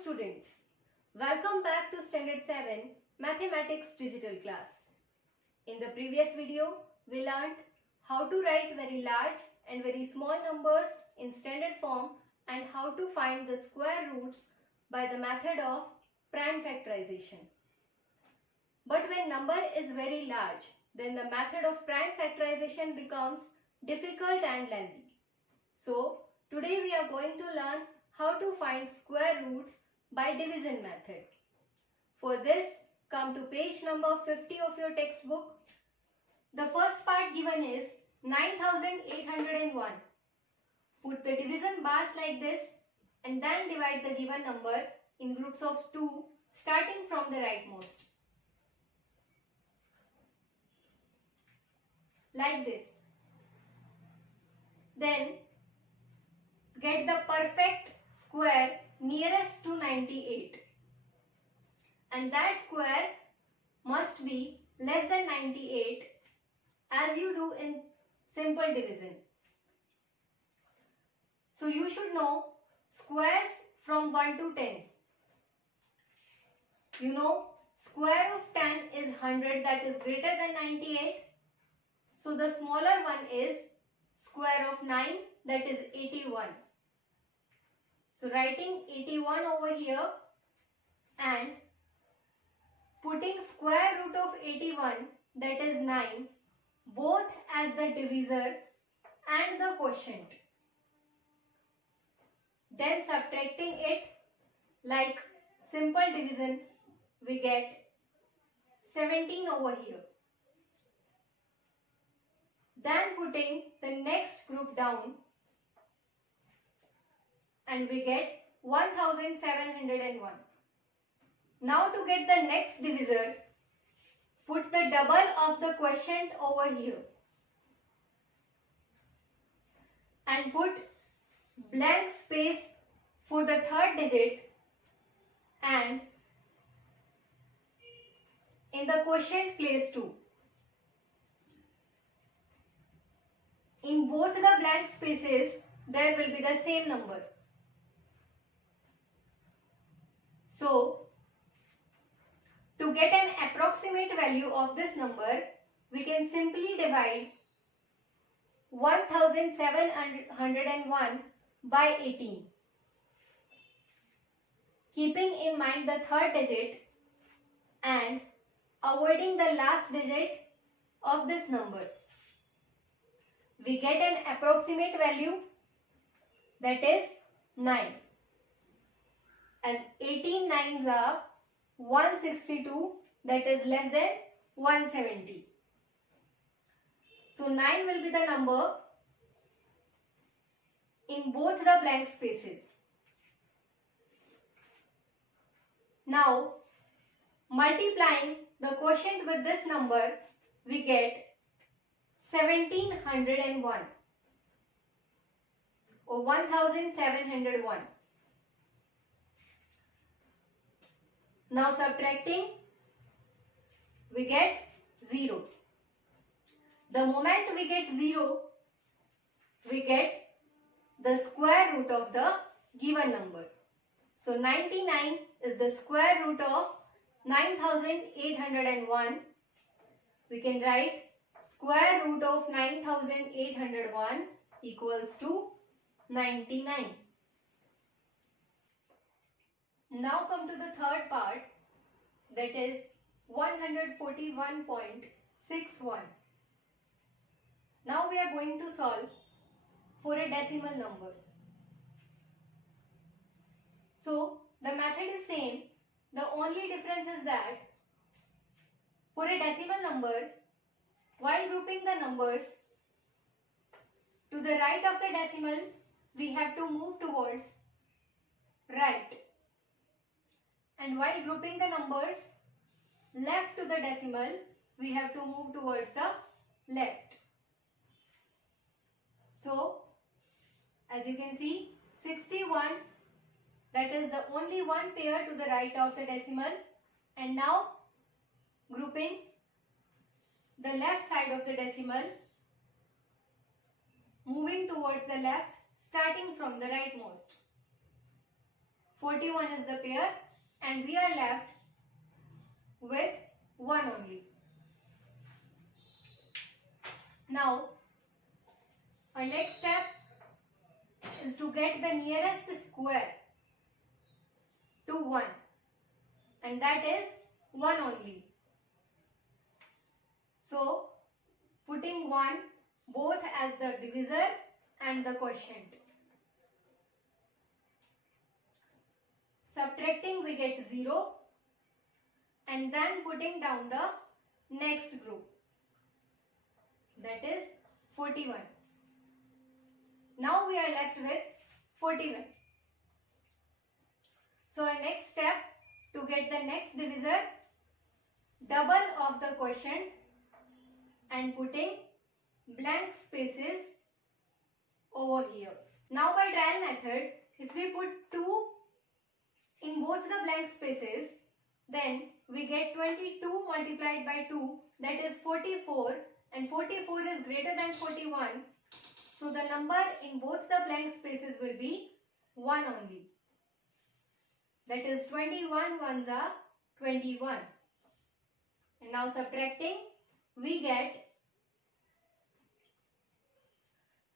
students, welcome back to Standard 7 Mathematics Digital class. In the previous video, we learned how to write very large and very small numbers in standard form and how to find the square roots by the method of prime factorization. But when number is very large, then the method of prime factorization becomes difficult and lengthy. So, today we are going to learn how to find square roots by division method. For this, come to page number 50 of your textbook. The first part given is 9801. Put the division bars like this and then divide the given number in groups of 2 starting from the rightmost. Like this. Then get the perfect square nearest to 98. And that square must be less than 98 as you do in simple division. So you should know squares from 1 to 10. You know square of 10 is 100, that is greater than 98. So the smaller one is square of 9, that is 81. So writing 81 over here and putting square root of 81, that is 9, both as the divisor and the quotient. Then subtracting it like simple division, we get 17 over here. Then putting the next group down and we get 1701. Now to get the next divisor, put the double of the quotient over here and put blank space for the third digit and in the quotient place 2. In both the blank spaces, there will be the same number. So, to get an approximate value of this number, we can simply divide 1701 by 18. Keeping in mind the third digit and avoiding the last digit of this number, we get an approximate value, that is 9. As 18 nines are 162, that is less than 170. So 9 will be the number in both the blank spaces. Now multiplying the quotient with this number, we get 1701 or 1701. Now subtracting, we get 0. The moment we get 0, we get the square root of the given number. So 99 is the square root of 9801. We can write square root of 9801 equals to 99. Now come to the third part, that is 141.61. Now we are going to solve for a decimal number. So the method is same. The only difference is that for a decimal number, while grouping the numbers to the right of the decimal, we have to move towards right. And while grouping the numbers left to the decimal, we have to move towards the left. So, as you can see, 61, that is the only one pair to the right of the decimal. And now, grouping the left side of the decimal, moving towards the left, starting from the rightmost. 41 is the pair and we are left with 1 only. Now, our next step is to get the nearest square to 1 and that is 1 only. So, putting 1 both as the divisor and the quotient. Subtracting we get 0 and then putting down the next group, that is 41. Now we are left with 41. So our next step, to get the next divisor, double of the quotient and putting blank spaces over here. Now by trial method, if we put 2 in both the blank spaces, then we get 22 multiplied by 2, that is 44, and 44 is greater than 41. So the number in both the blank spaces will be 1 only. That is 21 ones are 21. And now subtracting, we get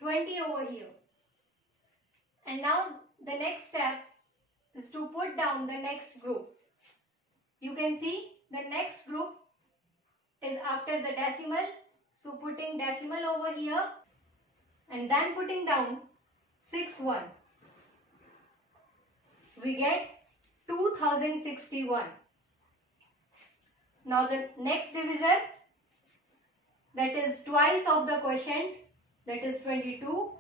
20 over here. And now the next step is to put down the next group. You can see the next group is after the decimal. So putting decimal over here and then putting down 6 1. We get 2061. Now the next divisor, that is twice of the quotient, that is 22,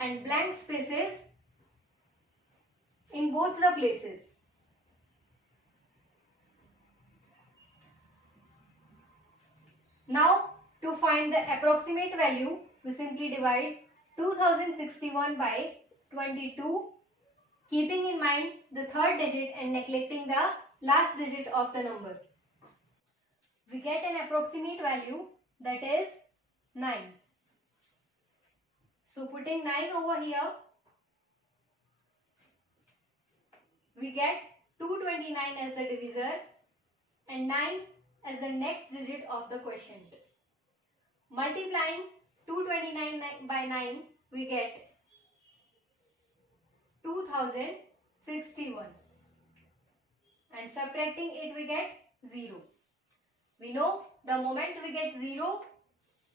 and blank spaces in both the places. Now to find the approximate value, we simply divide 2061 by 22, keeping in mind the third digit and neglecting the last digit of the number. We get an approximate value, that is 9. So putting 9 over here, we get 229 as the divisor and 9 as the next digit of the quotient. Multiplying 229 by 9, we get 2061. And subtracting it, we get 0. We know the moment we get 0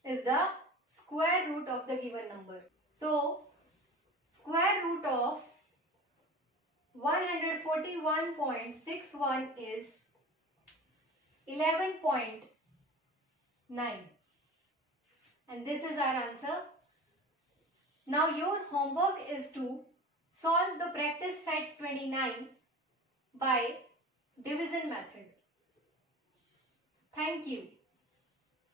is the square root of the given number. So, square root of 141.61 is 11.9. And this is our answer. Now your homework is to solve the practice set 29 by division method. Thank you.